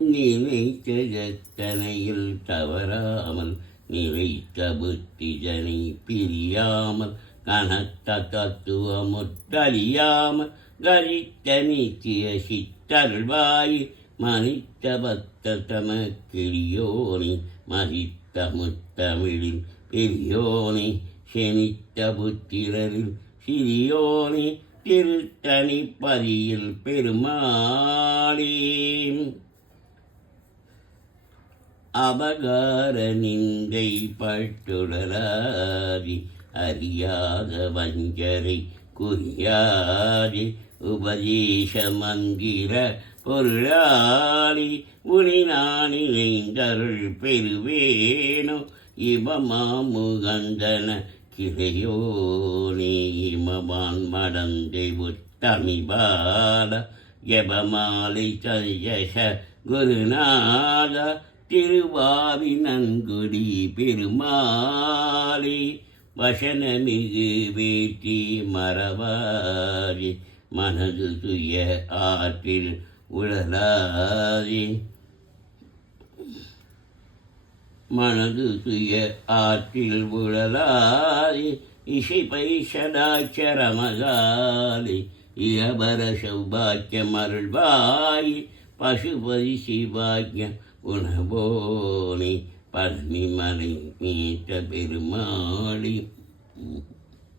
நினைத்தனையில் தவறாமல் நிறைத்த புத்திஜனை பிரியாமல் கனத்த தத்துவமுற்றறியாமல் கரித்த நித்திய சித்தல்வாய் மனித்த பக்த தமக்கிரியோனி மதித்த முத்தமிழில் பெரியோனி செனித்த புத்திரரில் சிறியோனி திருத்தனி பதியில் பெருமாளே. அபகார நிந்தை பட்டுடலாதி அறியாத வஞ்சரை குறியாதி உபதேச மந்திர பொருளாளி உனினானி நெய்தருள் பெருவேனோ இவமாமுகந்தன கிளையோனே இமவான் மடந்தை உத்தமிபால யபமாலை சஞ்சச குருநாத திருவாவி நன்குடி பெருமாளி வசனமிகு வேற்றி மறவாரி மனது துய ஆற்றில் உழலாதி மனது துய ஆற்றில் உழலாதி இசை பைஷடாச்சரமகாலி இயபர சௌபாக்கியம் அருள்வாய் பசுபதி சிவாக்கியம் உணவோனி பழனிமலை மீட்ட பெருமாளி.